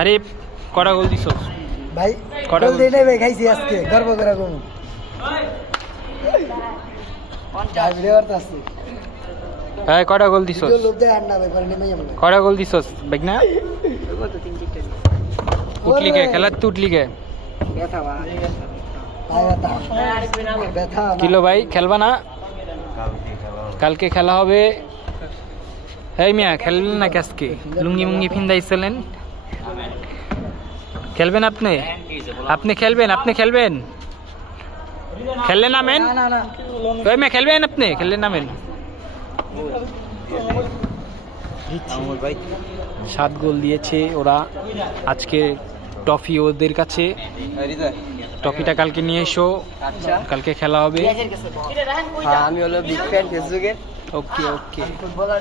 আরে কটা গোল দিছস ভাই কটা গোল দেই নাই ভাই, খাইছি আজকে গর্ব করে কম। এই কটা গোল দিছস কটা গোল দিছস বাইক না উঠলি কে খেলাতে উঠলি কে কিলো ভাই খেলবা না কালকে খেলা হবে এই মিয়া খেললেন না আজকে লুঙ্গি মুঙ্গি ফিন্দাইছিলেন খেলবেন আপনি আপনি খেলবেন খেললে নামেন ওই মেয়ে খেলবেন আপনি খেললে নামেন 7 গোল দিয়েছে ওরা আজকে ট্রফি ওদের কাছে ট্রফিটা কালকে নিয়ে এসো কালকে খেলা হবে আমি হলো বিগ ফ্যান ফেসবুকে ওকে ওকে ফুটবলার